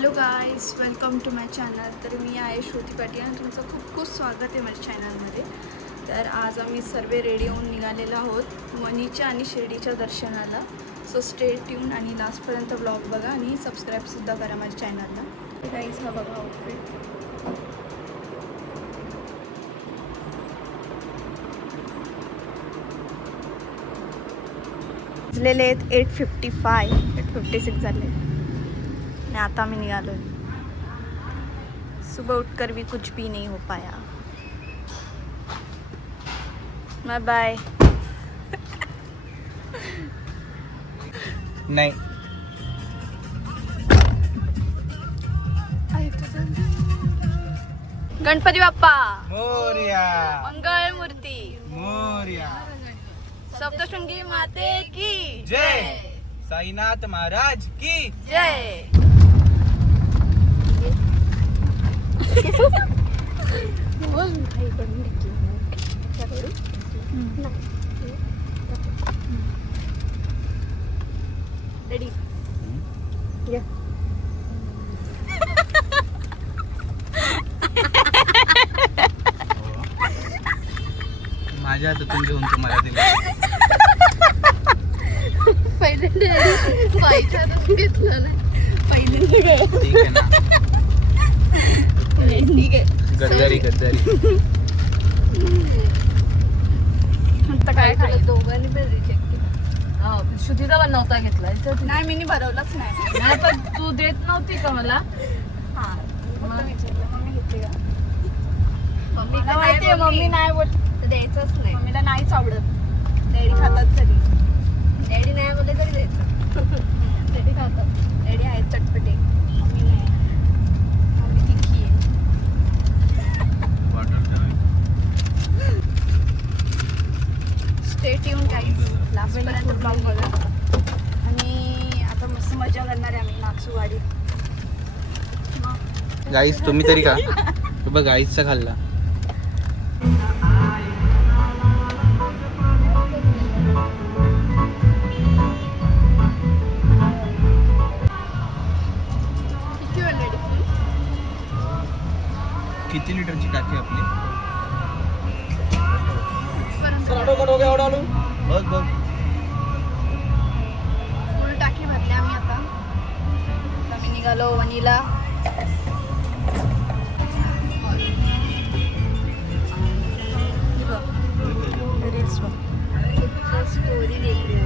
Hello guys, welcome to my channel. तर मी आहे श्रुती पाटील आणि तुमचं खूप खूप स्वागत आहे माझ्या चॅनलमध्ये. तर आज आम्ही सर्व रेडी होऊन निघालेलो आहोत वणीच्या आणि शिर्डीच्या दर्शनाला. सो स्टे ट्यून आणि लास्टपर्यंत ब्लॉग बघा आणि सबस्क्राईबसुद्धा करा माझ्या चॅनलला. गाईज हा बघा आउटफिट. वाजलेले आहेत 8:55, 8:56 झाले आणि आता मी निघालो. सुबह उठकर भी कुछ भी नहीं हो पाया. Bye bye. नाही गणपती बाप्पा मोरया मंगळ मूर्ती मोरया. सप्तशृंगी माते की जय. साईनाथ महाराज की जय. रेडी. माझ्या हातातून घेऊन तुम्हाला दिलं. ठीक आहे ना. ठीक आहे. गद्दारी गद्दारी. आता काय खायचं? दोघांनी पण रिजेक्ट केलं. श्रुतीचा पण नव्हता घेतला नाही, मी भरवलंच नाही. नाही पण तू देत नव्हती का मला? हा, मग विचारलं, मम्मी घेतली का? मम्मीला माहितीये, मम्मी नाही बोल, तर द्यायचंच नाही. मम्मीला नाहीच आवडत. डॅडी खातात तरी. डॅडी नाही बोलले तरी द्यायचं. डॅडी खातात. डॅडी आहेत चटपटे, मम्मी नाही. मम्मी तिखी आहे. स्टे ट्यून गाईज, लास्टपर्यंत ब्लॉग बघा. आणि आता मस्त मजा करणार आहे आम्ही नाचू गाडीत. गाईस तुम्ही तरी का बघ गाईसचा खाल्ला. किती वेळ रेडी? किती लिटरची टाकी आपली? बघ बघ. फुल टाकी भरली आम्ही आता. आम्ही निघालो वणीला. रील्स बघ. स्टोरी गेली.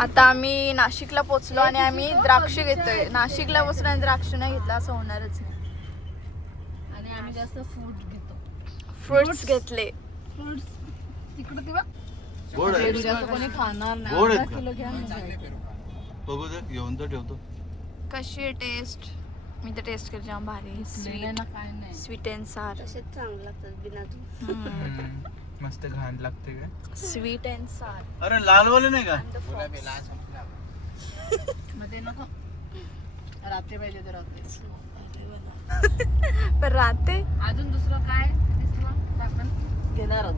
आता आम्ही नाशिकला पोचलो आणि आम्ही द्राक्ष घेतोय. नाशिकला पोचलो आणि द्राक्ष नाही घेतला असं होणारच नाही. आणि आम्ही जास्त फूड घेतो. फ्रुट्स घेतले. फ्रुट्स तिकडे तेव्हा गोड आहे. जास्त कोणी खाणार नाही. गोड आहेत अर्धा का? किलो घ्या ना जायचं. बघू दे घेऊन तर ठेवतो. कशी आहे टेस्ट? मी तर टेस्ट केली, जाम भारी. लेण्या ना काय नाही. स्वीट अँड सार. तसेच चांगलं लागतात बिना दूध. मस्त घाण लागते का? स्वीट अँड सार. अरे लालवाले नाही का? मध्ये नको. रात्री पाहिजे तर रात्री. पण राहते. अजून दुसरं काय दिसलं आपण घेणार आहोत.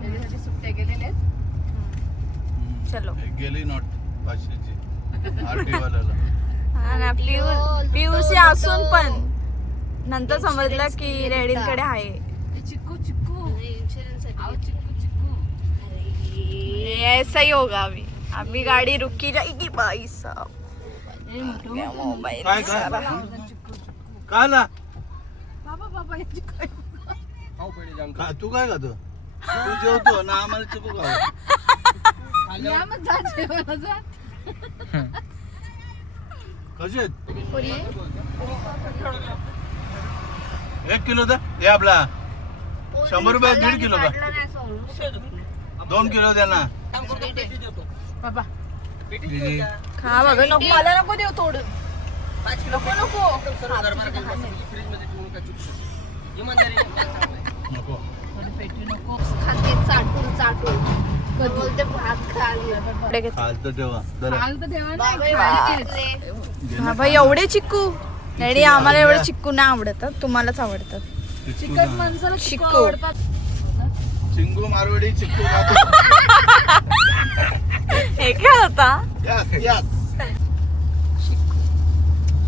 त्याच्यासाठी सुट्ट्या गेलेल्या आहेत. चलो. गेली नोट 500ची आरटी वाल्याला. आणि पियूसी असून पण नंतर समजलं की रेडीकडे आहे. चिक्कू चिक्कू इन्शुरन्स चिक्कू चिक्कू. ऐसा ही होगा. अभी गाड़ी रुकी जाएगी भाई साहब. मोबाइल काय काय काय ला बाबा बाबा याची काय का तू काय खातो? तू जेवतो ना आम्हाला चिकू खाऊ. या मग जा जेवायला जा. कसे आहेत? 1 किलो दा हे आपला 100 रुपये 1.5 किलो का? 2 किलो द्या ना. बाबा दीदी हा बघा नको मला नको देऊ तोडून नको नको नको पेटी नको खाते चाटून चाटून बोलते भात खाल खालतं ठेवा जरा. खाल तर ठेवा ना हा भाई एवढे चिक्कू डॅडी आम्हाला एवढे चिक्कू नाही आवडत तुम्हालाच आवडतात चिकन माणसाला चिक्कू. चिकू आवडतात चिंगू मारवाडी चिक्कू खातो. हे काय होता Yes, yes.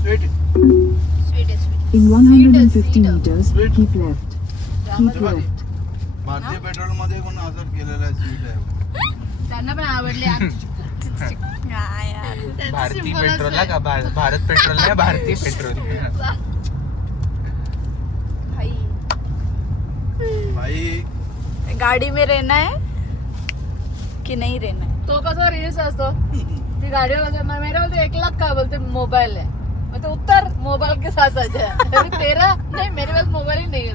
Sweet. In 150 meters, Sweet. keep left. Keep left. भारतीय पेट्रोल मध्ये पण असं केलेलं आहे स्वीट आहे. त्यांना पण आवडले काय यार. भारतीय पेट्रोल ना का भारत पेट्रोल नाही भारतीय पेट्रोल भाई भाई गाडी में रहना है कि नहीं रहना है तो कसा रील्स असतो ती गाडीवर असं मेरे बोलते 1 लाख का बोलते मोबाइल है मैं तो उत्तर मोबाइल के साथ आ जाए अरे तेरा नहीं मेरे पास मोबाइल ही नहीं है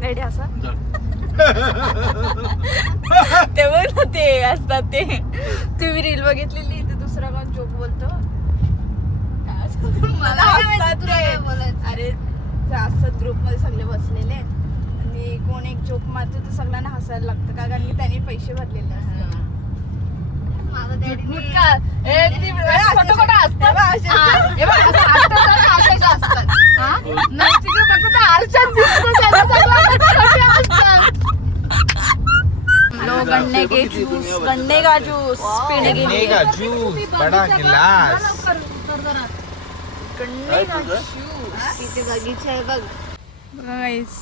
डॅडी असा जर. ते बघ ना ते असतात ते तुम्ही रील बघितलेली ते दुसरा कोण जोक बोलतो मला हसतात ते. अरे असतात ग्रुप मध्ये सगळे बसलेले आणि कोण एक जोक मारतो तर सगळ्यांना हसायला लागतं का कारण की त्यांनी पैसे भरलेले असतात मुटका खोटं खोटं असतं हे बघ असं आठवतं आणि हसायचं असतं हा? नाही तिकडे फक्त ते आरशात दिसतं सगळं खोटे असतात. लोग गन्ने के जूस गन्ने का जूस पीने के लिए का जूस बड़ा गिलास गन्ने का तुझं? जूस इथे बगीचा आहे बघ बघा गाईस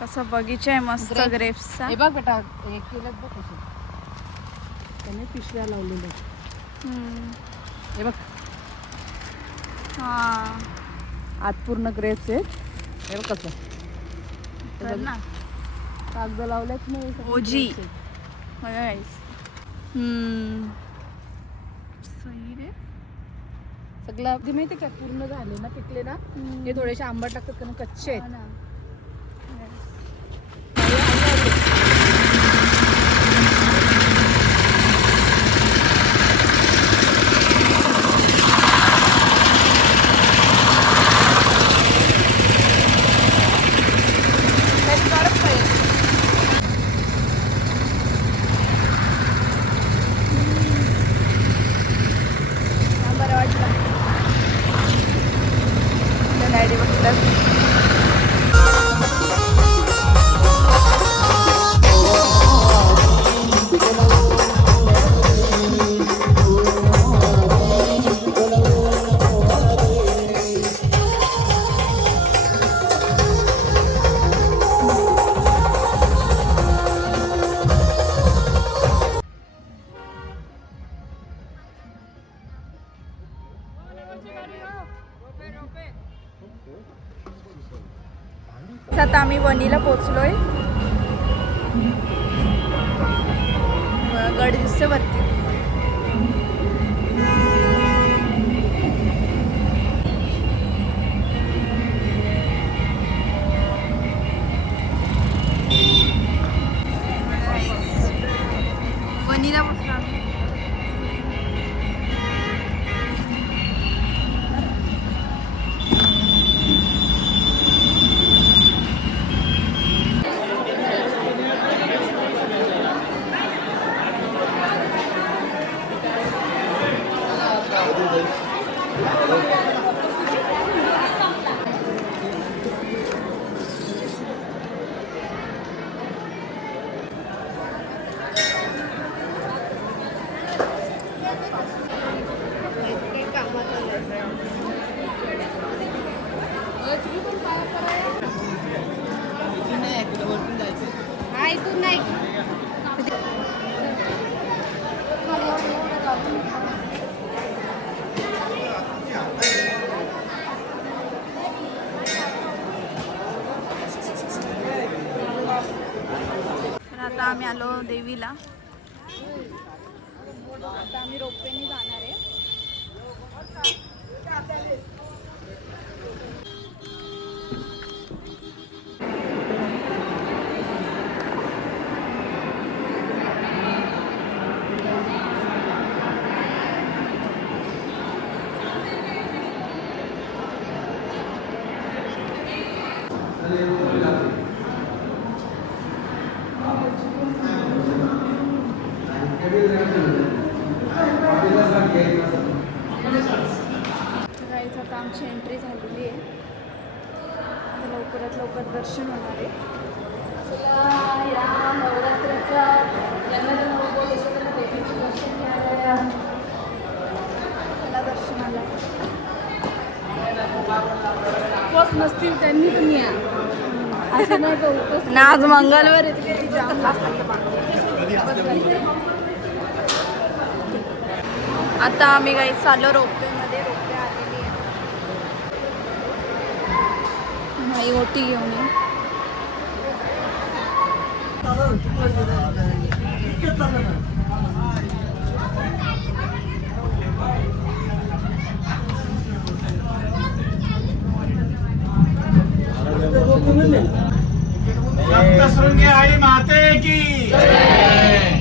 कसा बगीचा आहे मस्त Grapes. ग्रेप्सचा हे बघ बेटा एक केलं बघ कसं त्याने पिशव्या लावलेल्या हम्म. हे बघ हा आत पूर्ण ग्रेप्स आहेत हे बघ कसं तर ना कागद लावलेत नाही सगळे ओजी. grapes आहेत. बघा गाईस सही रे सगळं अगदी माहिती का पूर्ण झाले ना पिकले ना हे थोडेसे आंबट टाकतात कारण कच्चे आहेत ना बरं वाटलं डॅडी बघतात आता आम्ही वणीला पोचलोय गड दिसते वरती वणीला पोचलो आम्ही. तर आता आम्ही आलो देवीला आता आम्ही रोपवेने जाणार आहे गाईच आता आमची एंट्री झालेली आहे. आता लवकरात लवकर दर्शन होणार आहे. चला या नवरात्रीचा ज्यांना देवीचं दर्शन घ्यायला या. चला दर्शनाला. उपवास नसतील त्यांनी तुम्ही या. असं नाही का उपवास ना आज मंगळवार आहे, किती जाम आता आम्ही काही चाललो रोपवेमध्ये. रोपवे आलेली आहे. भाई ओटी घेऊन ये. सप्तशृंगी आई माते की जय.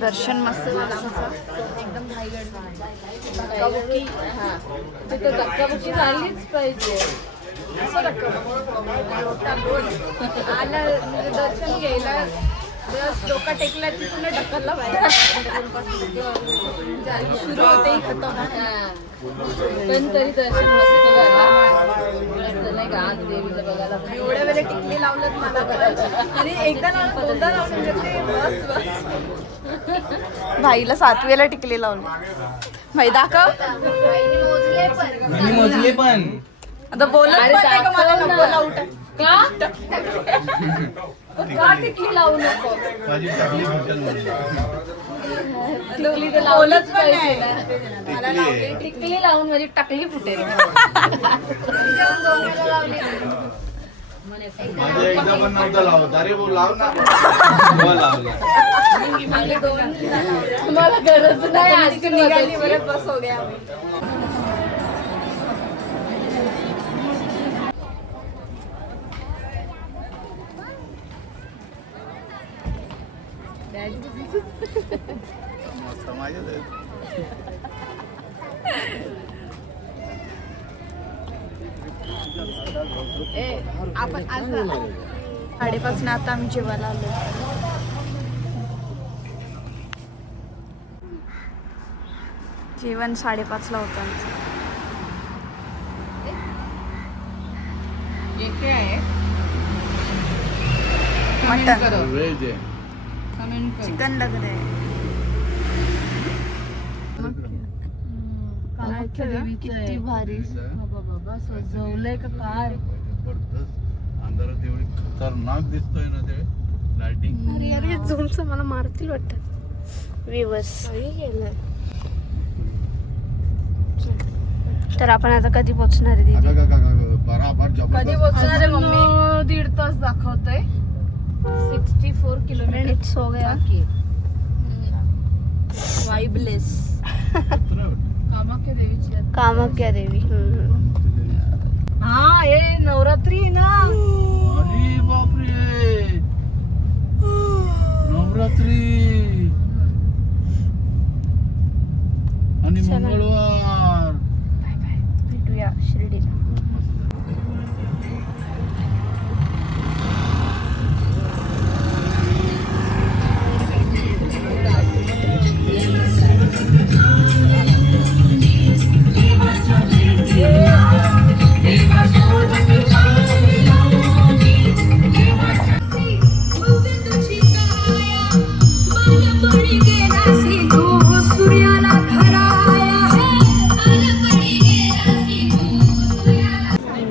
दर्शन मस्त झालं आमचं. एकदम भाई धक्काबुक्की. हां तिथं धक्काबुक्की झालीच पाहिजे. असं धक्काबुक्की आलं म्हणजे दर्शन घ्यायला बस डोका टेकला तिथून ढकलला बाहेर. सुरू होते खतम. पण तरी दर्शन मस्त झालं नाही का. आज देवीला बघायला एवढ्या वेळेला टिकली लावलं मला आणि एकदा लावलं दोनदा लावून म्हणजे ते बस बस. भाईला 7 वेळेला टिकली लावली. भाई दाखव. मी मोजले पण. आता बोलत पण नाही का मला नको लावू. का का टिकली लावू नको. माझी टाकली भूषण टिकली तर लावलंच पाहिजे. मला लावली. टिकली लावून माझी टाकली फुटेल. माझं एकदा पण नव्हतं लावत. अरे भाऊ लाव ना. हो, लावलं. तुम्हाला गरज नाही. आज आजची निघाली निघाली बरं बस हो गया आम्ही. मस्त माझ्याच आहे. आपण आज 5:30 आता आम्ही जेवायला आलो. जेवण 5:30 होतं आमचं. मटन व्हेज आहे. चिकन लग रहा है. कामाख्या देवीचं आहे. किती भारी. बाबा बाबा सजवलंय का काय. जबरदस्त. अंधारात एवढी खतरनाक दिसतोय ना ते लाइटिंग. अरे अरे झूमचं मला मारतील वाटतं व्ह्यूअर्स. तर आपण आता कधी पोहोचणार आहे दीदी? बराबर कधी जबरदस्त. पोहोचणार आहे मम्मी? अजून 1.5 तास दाखवतंय. 64 किलोमीटर मिनिट्स हो गया. बाकी. वाइबलेस. कामाख्या देवीची यात्रा. कामाख्या देवी. हा हे नवरात्री आहे ना. अरे बापरे. नवरात्री आणि चला. मंगळवार. भेटूया शिर्डीला.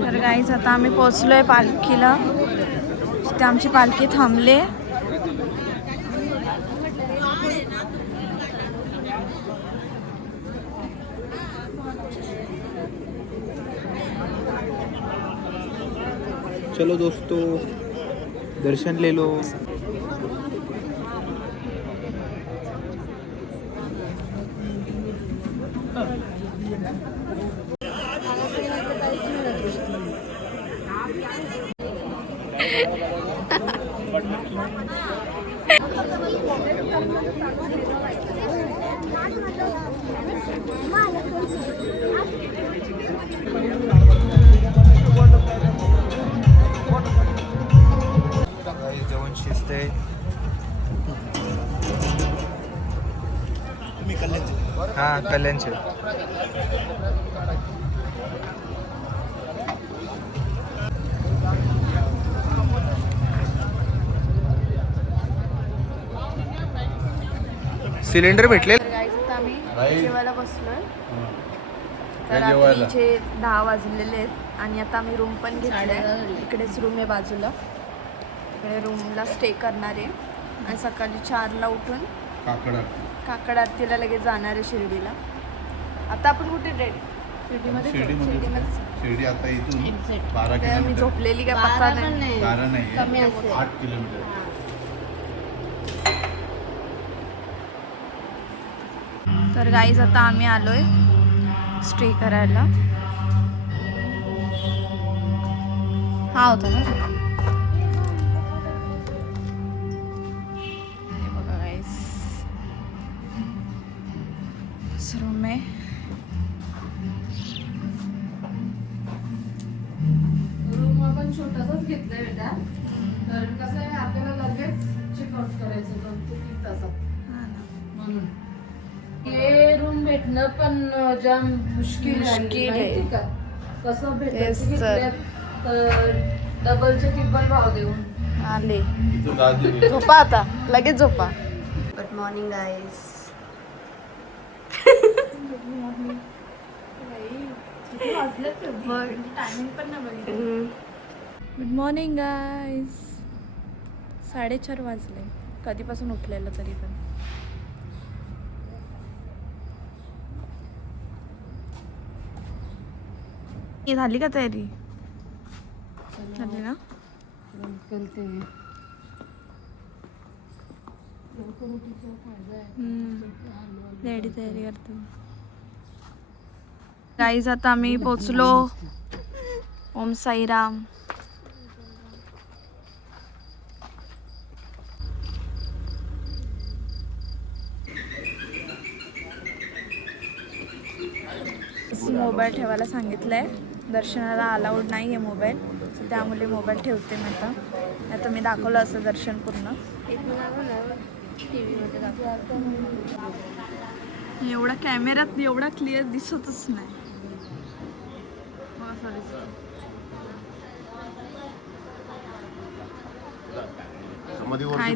तर गाईज आता आम्ही पोचलोय पालखीला. तिथे आमची पालखी थांबले. चलो दोस्तों, दर्शन ले लो. जेवण शिजते. हा, कल्याणचे. सिलेंडर भेटले. तर गाईज आता आम्ही गाईज. जेवायला बसलोय. तर काय जेवायला? रात्रीचे 10 वाजलेले आहेत आणि आता आम्ही रूम पण घेतलाय. इकडेच रूम आहे बाजूला. इकडे रूमला स्टे करणार आहे आणि सकाळी 4ला उठून काकड आरतीला लगेच जाणार आहे शिर्डीला. आता आपण कुठे रेडी? शिर्डी आता इथून 12 मी किलोमीटर. झोपलेली काय पत्ता नाही. 12 नाही, 8 किलोमीटर. तर गाईज आता आम्ही आलोय स्टे करायला. हा होता ना. हे बघा गाईज, रूम आहे. रूम आपण छोटासाच घेतलाय बेटा. तर कसं आहे, आपल्याला लगेच चेकआउट करायचं होतं 3 तासात म्हणून. हे रूम भेटणं पण जाम मुश्किल आहे. माहिती का? कसं तेच भेटायचं तर. घेतल्यात तर डबलचे टिब्बल भाव देऊन आले. इथून दादी झोपा आता, लगेच झोपा. Good morning guys. Good morning guys. 4:30 वाजले. कधीपासून उठलेलं तरी पण. झाली का तयारी? झाली ना. करते. रेडी तयारी करतो. गाईज आता आम्ही पोचलो. ओम साईराम. मोबाईल ठेवायला सांगितलंय. दर्शनाला अलाउड नाही आहे मोबाईल, त्यामुळे मोबाईल ठेवते मी आता. आता मी दाखवलं असं दर्शन पूर्ण. एवढा कॅमेऱ्यात एवढा क्लिअर दिसतच नाही. काय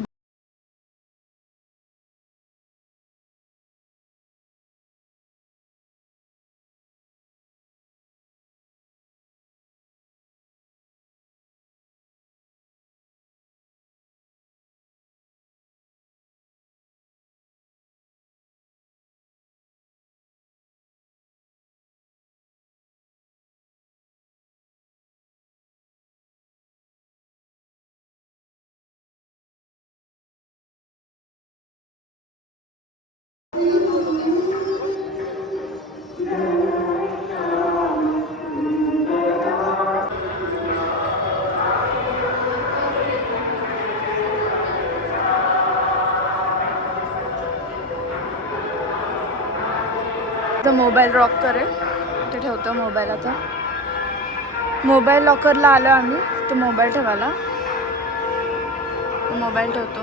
मोबाईल रॉक करेल ते ठेवतो मोबाईल आता. मोबाईल लॉकरला आलो आम्ही. तो मोबाईल ठेवायला. मोबाईल ठेवतो.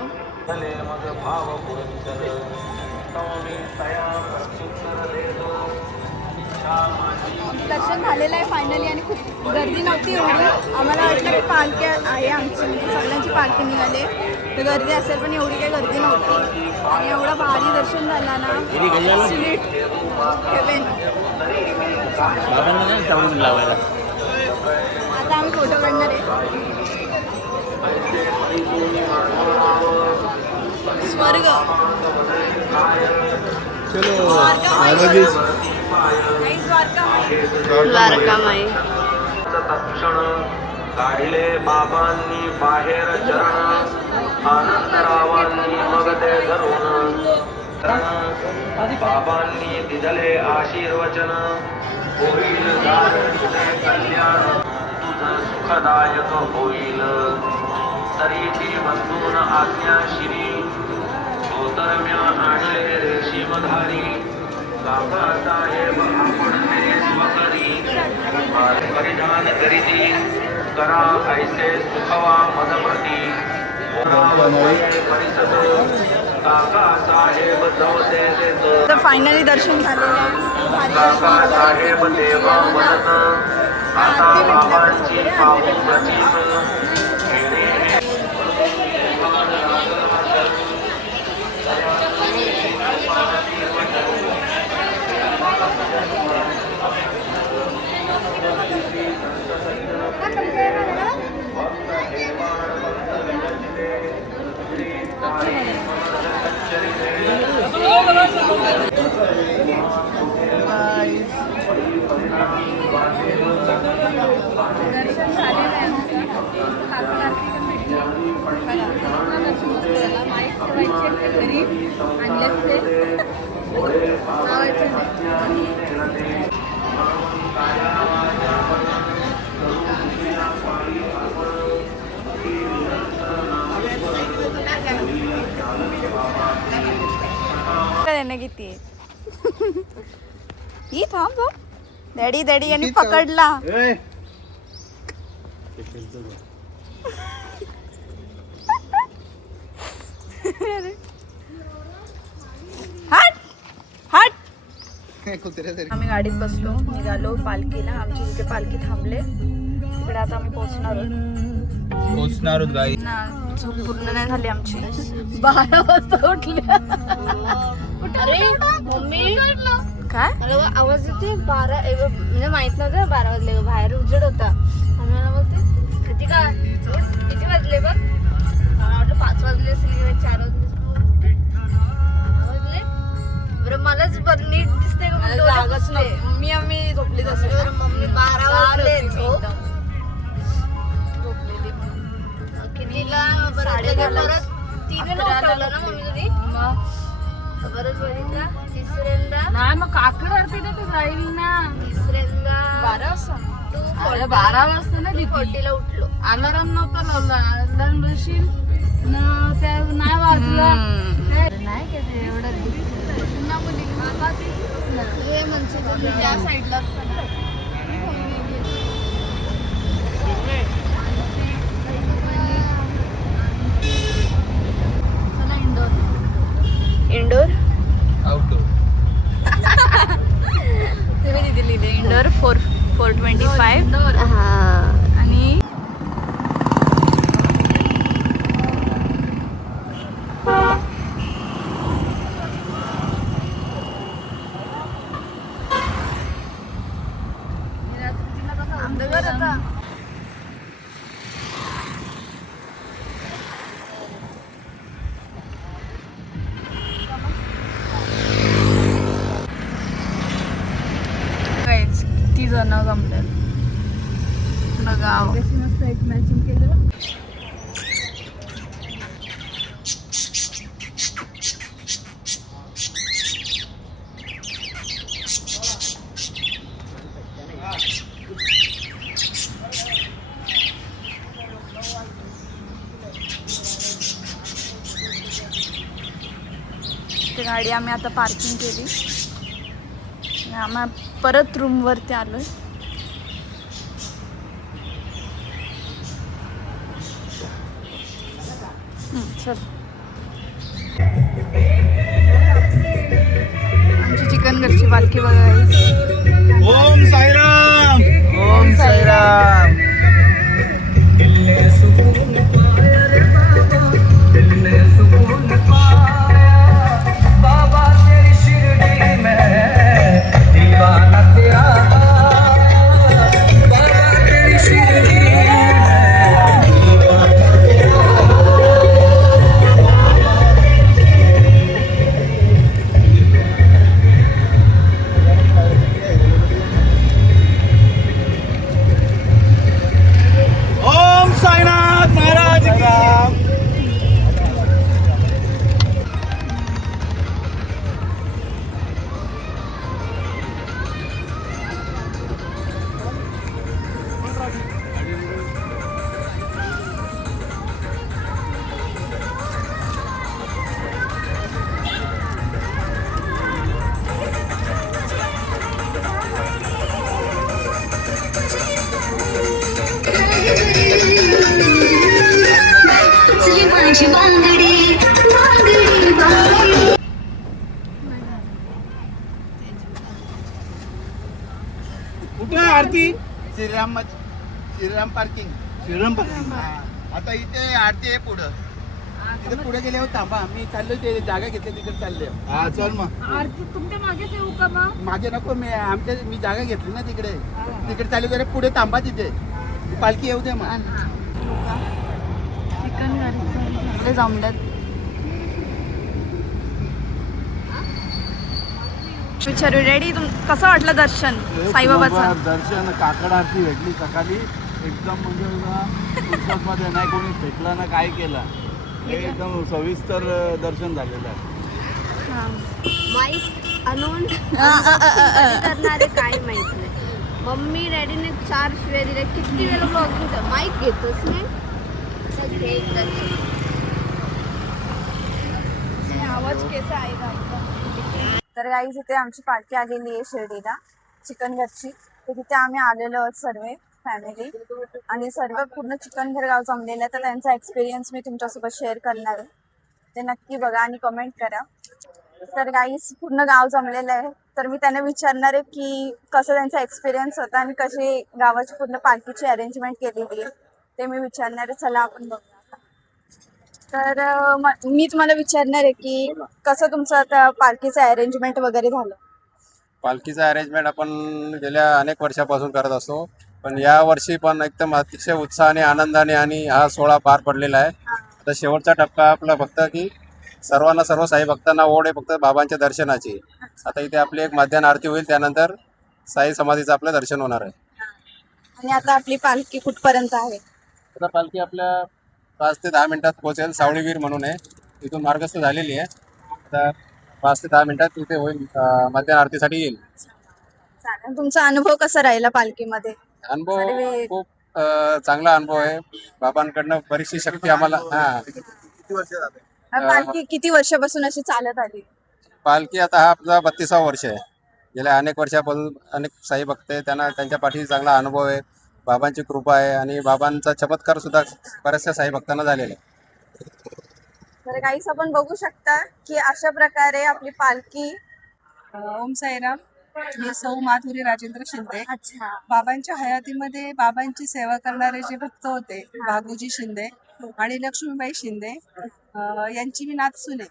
दर्शन झालेलं आहे फायनली आणि खूप गर्दी नव्हती एवढी. आम्हाला वाटलं की पालखी आहे आमची, म्हणजे सगळ्यांची पालखी निघाली तर गर्दी असेल, पण एवढी काही गर्दी नव्हती. आणि एवढं भारी दर्शन झालं ना. Sweet heaven. आता आम्ही फोटो काढणार आहे. स्वर्ग द्वारकामाई. तत्क्षण काढले बाबांनी बाहेर चरण आनंदरावांनी मग ते धरून बाबांनी दिले आशीर्वचन होईल कल्याण तुझ सुखदायक होईल तरी ती बंधून आज्ञा श्री धोतरम्या आणले रेशीमधारी बाबासाहेब आपण स्वकरी परिधान करीती करा ऐसे सुखवा मदप्रती परिसद काका साहेब जवते देत तर फायनली दर्शन झालेलं आहे. भारी दर्शन काका झालं. साहेब देवा मदन आता बाबांची पाहून प्रचित दर्शन झालेलं आहे आमचं. काकड आरती पण भेटली. बघा, पूर्ण दर्शन मस्त झालं. माईक ठेवायचे ते घरी आणलेच ते. लावायचे नाही. किती ही थांब डॅडी डॅडी यांनी पकडला. हट हट. आम्ही गाडीत बसलो, निघालो पालखीला. आमची जिथे पालखी थांबले तिकडे आता आम्ही पोहोचणार पोचणार आहोत गाई. ना. झोप पूर्ण नाही झाली आमची. 12 वाजता उठल्या. अरे मम्मी काय मला आवाज येते 12 म्हणजे माहित नव्हतं 12 वाजले. बाहेर उजेड होता. मला बोलते किती का किती वाजले बघ. मला वाटलं 5 वाजले असेल 4 वाजले. 12 वाजले. बरं मलाच नीट दिसते का मला जागच नाही. मम्मी आम्ही झोपलीच असेल. बरं मम्मी 12 वाजले कितीला परत 3 ला उठवलं ना मम्मी तुम्ही परत बघितला तिसऱ्यांदा नाही मग काकड आरती ते जाईल ना. तिसऱ्यांदा 12 वाजता. 12 वाजता ना किती 40 ला उठलो. अलाराम नव्हता लावला. अलाराम बशील न त्या नाही वाजलं. नाही का ते एवढं हे म्हणजे त्या साईडला इंडोर आउटडोर. तुम्ही तिथे लिहिले इंडोर 425 हा आणि आमचं घर आता किती जण जमतात बघा. मस्त एक मॅचिंग केलं. ते गाडी आम्ही आता पार्किंग केली. आम्ही परत रूमवरती आलोय. चल आमची चिकनगडची पालखी बघा guys. ओम साईराम. ओम साईराम. ओम साईनाथ महाराज की. कुठे आहे आरती? श्रीराम पार्किंग. श्रीराम पार्किंग. आता इथे आरती आहे पुढं. तिथे पुढे गेल्यावर थांबा. मी चाललो ते जागा घेतली तिकडे चालले. हा चल मग. आरती तुमच्या मागेच येऊ का मग? मागे नको मी जागा घेतली ना तिकडे. तिकडे चालू जरा पुढे थांबा तिथे. ती पालखी येऊ दे मग. चिकन जमल्यात. विचारू रेडी कसं वाटलं दर्शन साईबाबाचं? दर्शन काकड आरती भेटली सकाळी एकदम म्हणजे मध्ये नाही कोणी भेटलं ना काय केलं. एकदम सविस्तर दर्शन झालेलं आहे. माईक आणून करणारे काय माहित नाही. मम्मी डॅडीने 4 शिव्या दिल्या. किती वेळ ब्लॉगिंग माईक घेतोच नाही. सगळे आवाज कैसा आहे तर गाईज इथे आमची पार्टी आलेली आहे शिर्डीला चिकनघरची. तर तिथे आम्ही आलेलो आहोत सर्व फॅमिली आणि सर्व पूर्ण चिकनघर गाव जमलेलं आहे. तर त्यांचा एक्सपिरियन्स मी तुमच्यासोबत शेअर करणार आहे. ते नक्की बघा आणि कमेंट करा. तर गाईज पूर्ण गाव जमलेलं आहे. तर मी त्यांना विचारणार आहे की कसं त्यांचा एक्सपिरियन्स होता आणि कशी गावाची पूर्ण पार्टीची अरेंजमेंट केलेली आहे ते मी विचारणार आहे. चला आपण बघूया. तर मी तुम्हाला विचारणार आहे की कसं तुमचं आता पालखीचं अरेंजमेंट वगैरे झालं? पालखीचं अरेंजमेंट आपण गेल्या अनेक वर्षापासून करत असतो, पण या वर्षी पण एकदम अतिशय उत्साहाने आनंदाने आणि हा सोहळा पार पडलेला आहे. आता शेवटचा टप्पा आपला फक्त की सर्व साई भक्तांना ओढ आहे फक्त बाबांच्या दर्शनाची. आता इथे आपली एक मध्याह्न आरती होईल, त्यानंतर साई समाधीचं आपलं दर्शन होणार आहे. आणि आता आपली पालखी कुठपर्यंत आहे? आता पालखी आपल्या 5 ते 10 मिनिटात पोहोचेल. सावळीवीर म्हणून आहे, इथून मार्गस्थ झालेली आहे. आता 5 ते 10 मिनिटात इथे होईल, मध्याह्न आरतीसाठी येईल. चालेल. तुमचा अनुभव कसा राहिला पालखीमध्ये? अनुभव खूप चांगला अनुभव आहे. बाबांकडनं बरीचशी शक्ती आम्हाला. पालखी किती वर्षापासून अशी चालत आली? पालखी आता हा आपला 32वा वर्ष आहे. गेल्या अनेक वर्षापासून अनेक साई भक्त आहे, त्यांना त्यांच्या पाठीशी चांगला अनुभव आहे. बाबांची कृपा आहे आणि बाबांचा चमत्कार सुद्धा बऱ्याचशा साई भक्तांना झालेला आहे. तर काहीच आपण बघू शकता की अशा प्रकारे आपली पालखी. ओम साईराम. मी सौ माधुरी राजेंद्र शिंदे. अच्छा. बाबांच्या हयातीमध्ये बाबांची सेवा करणारे जे भक्त होते, बाबूजी शिंदे आणि लक्ष्मीबाई शिंदे, यांची मी नातसून आहे.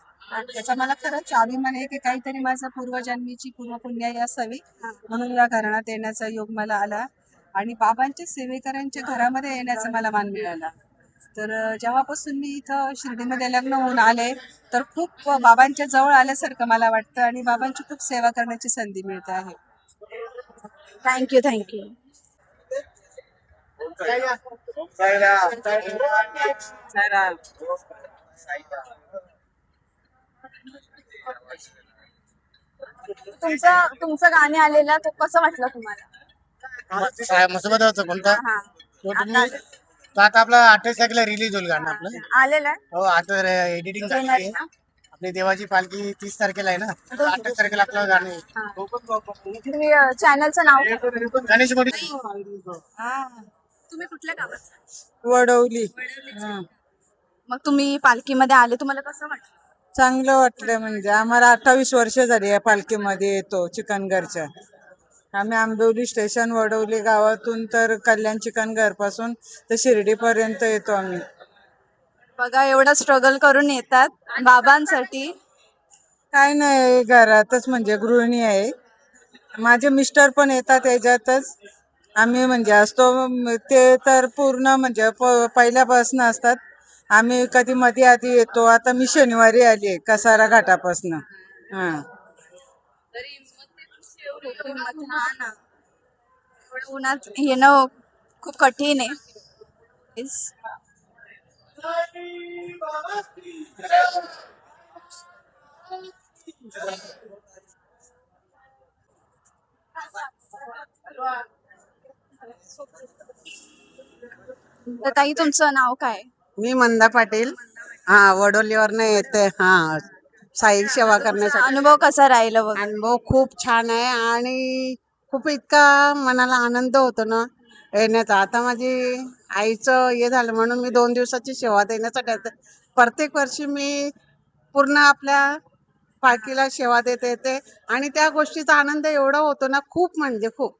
त्याचा मला खरंच अभिमान आहे की काहीतरी माझा पूर्वजन्मीची पूर्वपुण्याई असावी म्हणून या घराण्यात येण्याचा योग मला आला आणि बाबांच्या सेवेकरांच्या घरामध्ये येण्याचा मला मान मिळाला. तर जेव्हापासून मी इथं शिर्डीमध्ये लग्न होऊन आले तर खूप बाबांच्या जवळ आल्यासारखं मला वाटतं आणि बाबांची खूप सेवा करण्याची संधी मिळते आहे. Thank you thank you. तुमचं गाणे आलेला तो कसं वाटलं तुम्हाला? मसोबत होतं कोणता? हा. तो तुम्ही तो आता आपला 28 तारखेला रिलीज होईल गाणं आपलं. आलेला आहे? हो, आता एडिटिंग झाली आहे. आपली देवाची पालखी 30 तारखेला आहे ना, 28 तारखेला आपलं गाणं येईल. तुम्ही चॅनलचं नाव काय? गणेश मोठी. तुम्ही कुठल्या गावात? वडवली. मग तुम्ही पालखीमध्ये आले, तुम्हाला कसं वाटलं? चांगलं वाटलं. म्हणजे आम्हाला 28 वर्ष झाली या पालखीमध्ये येतो चिकनघरच्या. आम्ही आंबिवली स्टेशन, वडवली गावातून तर कल्याण चिकनघर पासून तर शिर्डीपर्यंत येतो आम्ही. बघा एवढा स्ट्रगल करून येतात बाबांसाठी. काय नाही, घरातच म्हणजे गृहिणी आहे. माझे मिस्टर पण येतात याच्यातच. आम्ही म्हणजे असतो ते तर पूर्ण म्हणजे पहिल्यापासून असतात. आम्ही कधी मध्ये आधी येतो. आता मी शनिवारी आली आहे कसारा घाटापासून. हा, हा ना, एवढं उन्हात येणं खूप कठीण आहे. तर ताई तुमचं नाव काय? मी मंदा पाटील. हा, वडोलीवरनं येते. हा, साई सेवा करण्यासाठी. अनुभव कसा राहिला बघ? अनुभव खूप छान आहे आणि खूप इतका मनाला आनंद होतो ना येण्याचा. आता माझी आईचं हे झालं म्हणून मी 2 दिवसाची सेवा देण्यासाठी येते. प्रत्येक वर्षी मी पूर्ण आपल्या पालखीला सेवा देते येते आणि त्या गोष्टीचा आनंद एवढा होतो ना, खूप म्हणजे खूप.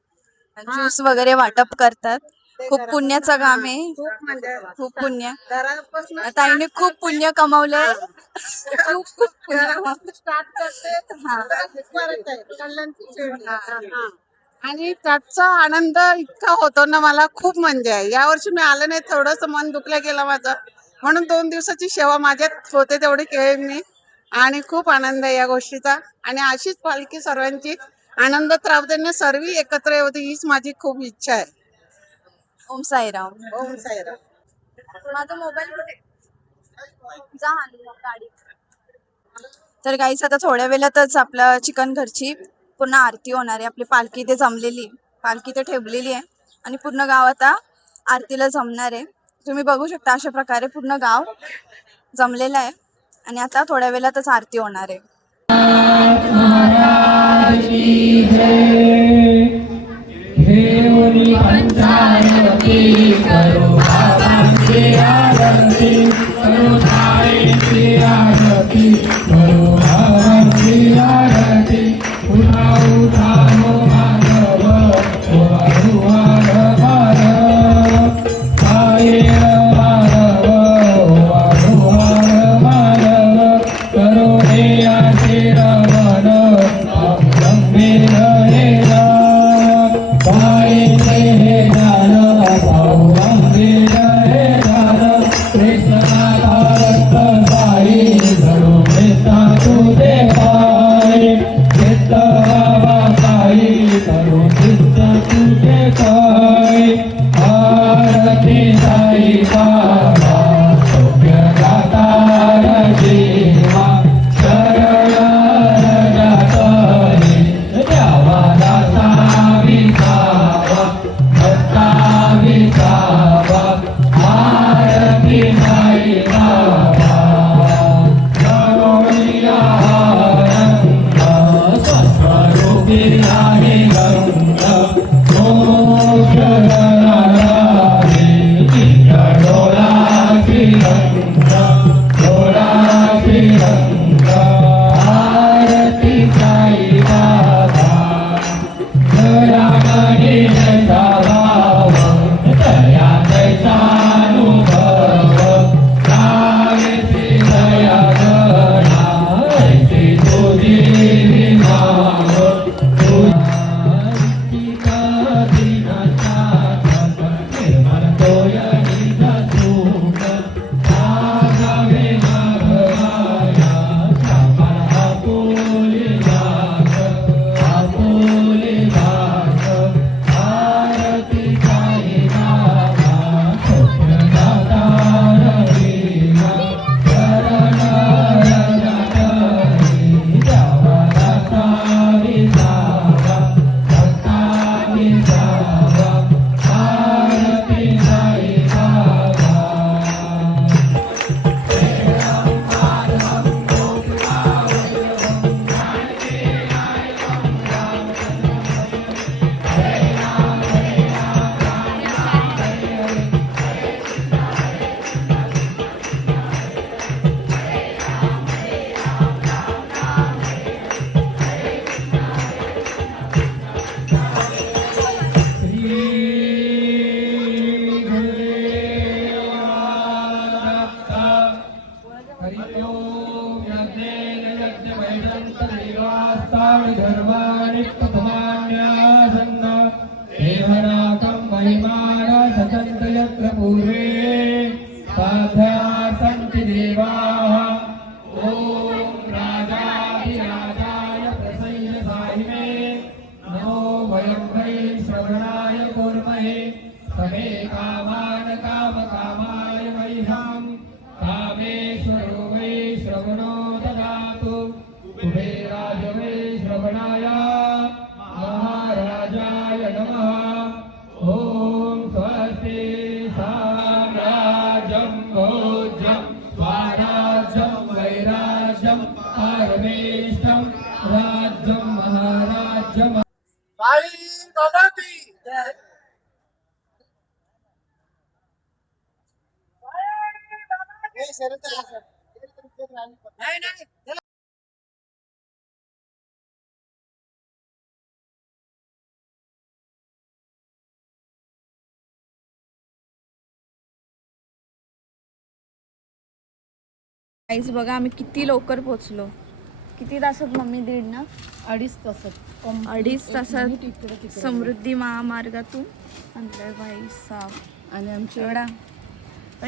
ज्यूस वगैरे वाटप करतात. खूप पुण्याचं काम आहे. खूप म्हणजे खूप पुण्य. घरापासून ताईने खूप पुण्य कमवलंय. खूप खूप पुण्य कमवलंय. स्टार्ट करते. हा. परत आहे. कल्याणची शिर्डी. हा. आणि त्याचा आनंद इतका होतो ना मला, खूप म्हणजे. यावर्षी मी आलं नाही, थोडंसं मन दुखलं गेलं माझं, म्हणून 2 दिवसाची सेवा माझ्यात होते तेवढी केली मी. आणि खूप आनंद आहे या गोष्टीचा. आणि अशीच पालखी सर्वांची आनंदात राहू देणे, सर्व एकत्र येऊ दे, हीच माझी खूप इच्छा आहे. ओम साईराम. ओम साईराम. माझा मोबाईल कुठे? जा हाणून गाडी. तर गाईस आता थोड्या वेळातच आपलं चिकन घरची पूर्ण आरती होणार आहे. आपली पालखी ते जमलेली, पालखी ते ठेवलेली आहे आणि पूर्ण गाव आता आरतीला जमणार आहे. तुम्ही बघू शकता अशा प्रकारे पूर्ण गाव जमलेलं आहे आणि आता थोड्या वेळातच आरती होणार आहे. डोला पूर्वे साध्या सन्ति देवाः ॐ राजाधिराजाय प्रसय्यसाहिने नमो वयं वै श्रवणाय कुर्महे समे कामान् कामकामाय मह्यं कामेश्वरो वै श्रवणो ददातु कुबेराय वै श्रवणाय महाराजाय नमः ॐ स्वस्ति साम्राज्यं भोज्यं स्वराज्यं वैराज्यं परमेष्टं राज्यं महाराज्यम् गाईज बघा आम्ही किती लवकर पोहोचलो. किती तासात मम्मी? 1.5 ना? 2.5 तासात 2.5 तासात समृद्धी महामार्गातून आणलंय भाई साहेब. आणि आमच्या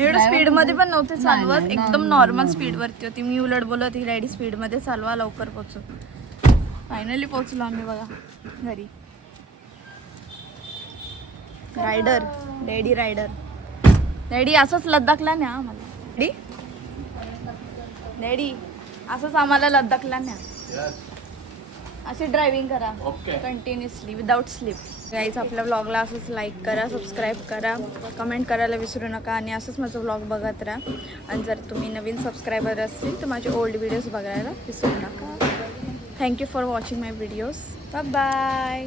एवढं स्पीडमध्ये पण नव्हते चालवत, एकदम नॉर्मल स्पीडवरती होती. मी उलट बोलत ही डॅडी स्पीडमध्ये चालवा लवकर पोहोचू. फायनली पोहोचलो आम्ही बघा घरी. Rider daddy rider. डॅडी असंच लद्दाखला न्या आम्हाला. डॅडी असंच आम्हाला लद्दाखला न्या. अशी ड्रायव्हिंग करा कंटिन्युअसली विदाउट स्लीप. गाईज आपल्या व्लॉगला असंच लाईक करा, सबस्क्राईब करा, कमेंट करायला विसरू नका आणि असंच माझं व्लॉग बघत राहा. आणि जर तुम्ही नवीन सबस्क्रायबर असतील तर माझे ओल्ड व्हिडिओज बघायला विसरू नका. Thank you for watching my videos. Bye bye.